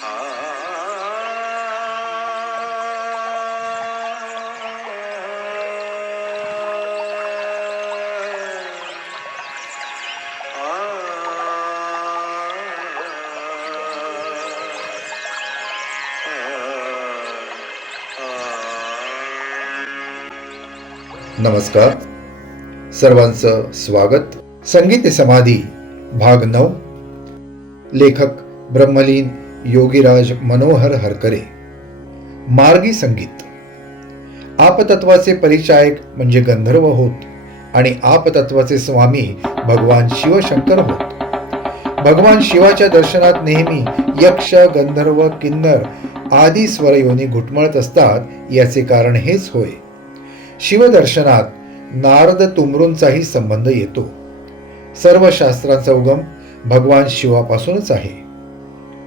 नमस्कार, सर्वांचं स्वागत. संगीत समाधी भाग 9. लेखक ब्रह्मलीन योगीराज मनोहर हरकरे. मार्गी संगीत. आपतत्वाचे परिचायक म्हणजे गंधर्व होत आणि आपतत्वाचे स्वामी भगवान शिवशंकर होत. भगवान शिवाच्या दर्शनात नेहमी यक्ष, गंधर्व, किन्नर आदी स्वरयोनी घुटमळत असतात. याचे कारण हेच होय. शिवदर्शनात नारद तुमरूंचाही संबंध येतो. सर्व शास्त्रांचा उगम भगवान शिवापासूनच आहे.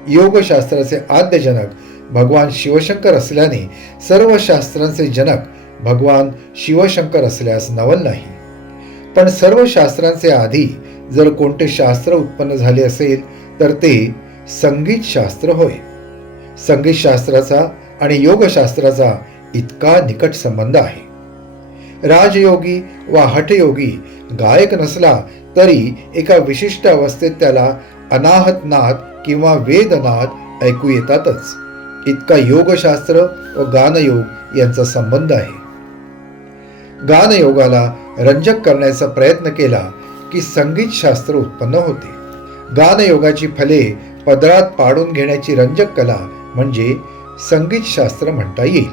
योगशास्त्राचे आद्यजनक भगवान शिवशंकर असल्याने सर्व शास्त्रांचे जनक भगवान शिवशंकर असल्यास नवल नाही. पण सर्व शास्त्रांचे आधी जर कोणते शास्त्र उत्पन्न झाले असेल तर ते संगीत शास्त्र होय. संगीत शास्त्राचा आणि योगशास्त्राचा इतका निकट संबंध आहे. राजयोगी वा हठयोगी गायक नसला तरी एका विशिष्ट अवस्थेत त्याला अनाहत नाद किंवा वेदनाद ऐकू येतातच. इतका योगशास्त्र व गानयोग यांचा संबंध आहे. गानयोगाला रंजक करण्याचा प्रयत्न केला की संगीत शास्त्र उत्पन्न होते. गानयोगाची फले पदरात पाडून घेण्याची रंजक कला म्हणजे संगीत शास्त्र म्हणता येईल.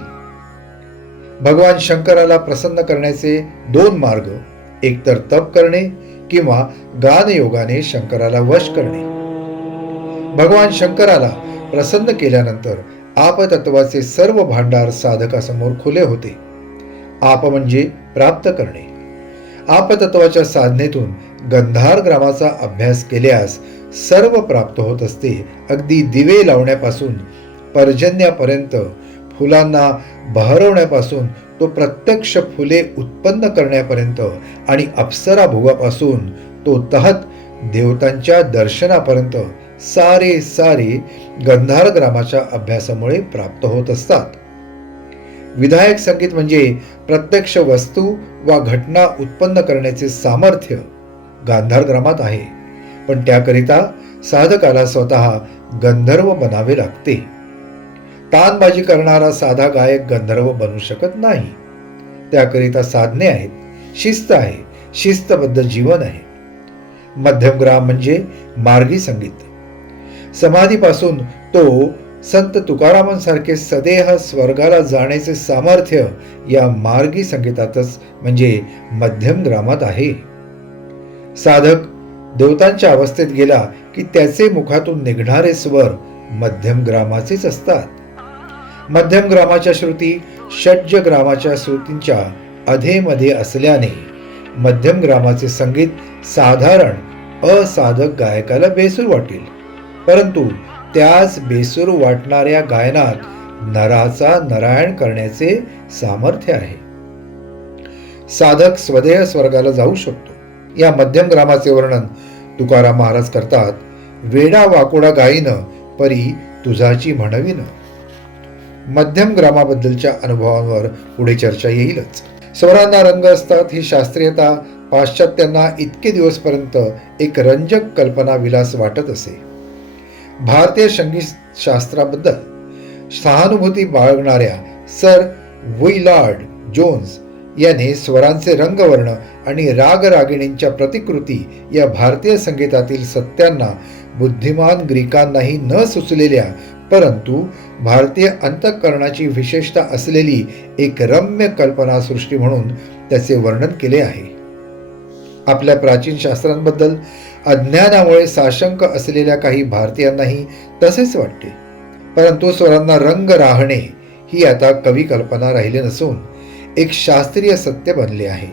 भगवान शंकराला प्रसन्न करण्याचे 2 मार्ग, एकतर तप करणे किंवा गानयोगाने शंकराला वश करणे. भगवान शंकराला प्रसन्न केल्यानंतर आपतत्वाचे सर्व भांडार साधकासमोर खुले होते. आप म्हणजे प्राप्त करणे. आपतत्वाच्या साधनेतून गंधार ग्रामाचा अभ्यास केल्यास सर्व प्राप्त होत असते. अगदी दिवे लावण्यापासून पर्जन्यापर्यंत, फुलांना बहरवण्यापासून तो प्रत्यक्ष फुले उत्पन्न करण्यापर्यंत आणि अप्सरा भोगापासून तो तहत देवतांच्या दर्शनापर्यंत सारे गंधार ग्रामाच्या अभ्यासामुळे प्राप्त होत असतात. विधायक संगीत म्हणजे प्रत्यक्ष वस्तू वा घटना उत्पन्न करण्याचे सामर्थ्य गांधार ग्रामात आहे. पण त्याकरिता साधकाला स्वतः गंधर्व बनावे लागते. तानबाजी करणारा साधा गायक गंधर्व बनू शकत नाही. त्याकरिता साधने आहेत, शिस्त आहे, शिस्तबद्ध जीवन आहे. मध्यमग्राम म्हणजे मार्गी संगीत. समाधीपासून तो संत तुकारामांसारखे सदेह स्वर्गाला जाण्याचे सामर्थ्य या मार्गी संगीतातच म्हणजे मध्यम ग्रामात आहे. साधक देवतांच्या अवस्थेत गेला की त्याचे मुखातून निघणारे स्वर मध्यम ग्रामाचेच असतात. मध्यम ग्रामाच्या श्रुती षड्ज ग्रामाच्या श्रुतींच्या अधेमध्ये असल्याने मध्यम ग्रामाचे संगीत साधारण असाधक गायकाला बेसूर वाटेल. परंतु त्याच बेसूर वाटणाऱ्या गायनात नराचा नारायण करण्याचे सामर्थ्य आहे. साधक स्वदेह स्वर्गाला जाऊ शकतो. या मध्यम ग्रामाचे वर्णन तुकाराम महाराज करतात. वेडा वाकोडा गाईन परी तुझाची म्हणविन. मध्यम ग्रामाबद्दलच्या अनुभवांवर पुढे चर्चा येईलच. स्वरांना रंग असतात ही शास्त्रीयता पाश्चात्यांना इतके दिवसपर्यंत एक रंजक कल्पना विलास वाटत असे. भारतीय संगीत शास्त्राबद्दल सहानुभूती बाळगणाऱ्या सर वुईलार्ड जोन्स याने स्वरांचे रंगवर्ण आणि रागरागिणींच्या प्रतिकृती या भारतीय संगीतातील सत्यांना बुद्धिमान ग्रीकांनाही न सुचलेल्या परंतु भारतीय अंतःकरणाची विशेषता असलेली एक रम्य कल्पनासृष्टी म्हणून त्याचे वर्णन केले आहे. आपल्या प्राचीन शास्त्रांबद्दल अज्ञानामुळे साशंक असलेल्या काही भारतीयांनाही तसेच वाटते. परंतु स्वरांना रंग राहणे ही आता कवी कल्पना राहिली नसून एक शास्त्रीय सत्य बनले आहे.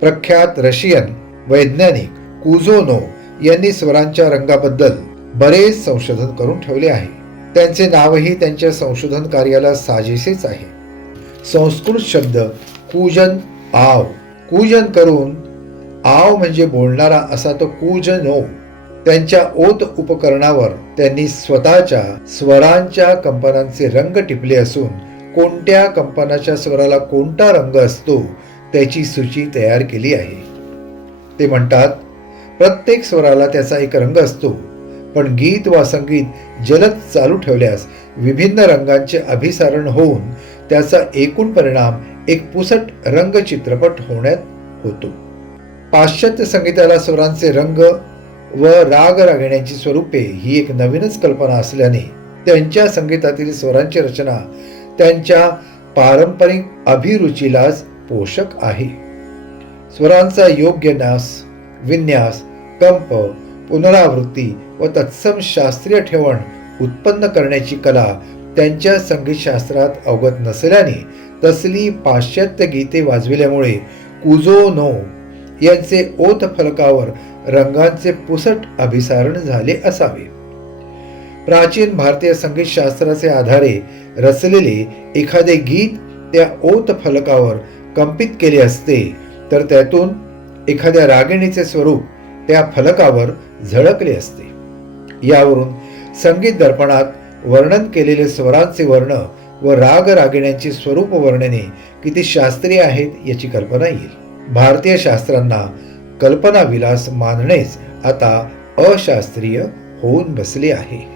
प्रख्यात रशियन वैज्ञानिक कुझोनो यांनी स्वरांच्या रंगाबद्दल बरेच संशोधन करून ठेवले आहे. त्यांचे नावही त्यांच्या संशोधन कार्याला साजेसेच आहे. संस्कृत शब्द कूजन आव, कूजन करून आव म्हणजे बोलणारा असा तो कूजनो. त्यांच्या ओत उपकरणावर त्यांनी स्वतःच्या स्वरांच्या कंपनांचे रंग टिपले असून कोणत्या कंपनाच्या स्वराला कोणता रंग असतो त्याची सूची तयार केली आहे. ते म्हणतात, प्रत्येक स्वराला त्याचा एक रंग असतो, पण गीत वा संगीत जलद चालू ठेवल्यास विभिन्न रंगांचे अभिसारण होऊन त्याचा एकूण परिणाम एक पुसट रंग चित्रपट होण्यात होतो. पाश्चात्य संगीताला स्वरांचे रंग व राग रागिण्यांची स्वरूपे ही एक नवीनच कल्पना असल्याने त्यांच्या संगीतातील स्वरांची रचना त्यांच्या पारंपरिक अभिरुचीलाच पोषक आहे. स्वरांचा योग्य विन्यास, कंप, पुनरावृत्ती व तत्सम शास्त्रीय ठेवण उत्पन्न करण्याची कला त्यांच्या संगीतशास्त्रात अवगत नसल्याने तसली पाश्चात्य गीते वाजविल्यामुळे कुझो यांचे ओत फलकावर रंगांचे पुसट अभिसारण झाले असावे. प्राचीन भारतीय संगीतशास्त्राचे आधारे रचलेले एखादे गीत त्या ओत फलकावर कंपित केले असते तर त्यातून एखाद्या रागिणीचे स्वरूप त्या फलकावर झळकले असते. यावरून संगीत दर्पणात वर्णन केलेले स्वरांचे वर्ण व राग रागिण्यांची स्वरूप वर्णने किती शास्त्रीय आहेत याची कल्पना येईल. भारतीय शास्त्रांना कल्पना विलास मानणेच आता अशास्त्रीय होऊन बसले आहे.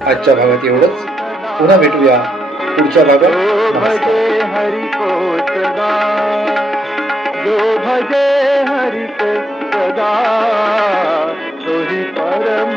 आजच्या भागात एवढंच. पुन्हा भेटूया पुढच्या भागात. हरि को सदा, जो भजे हरि को सदा, तो ही परम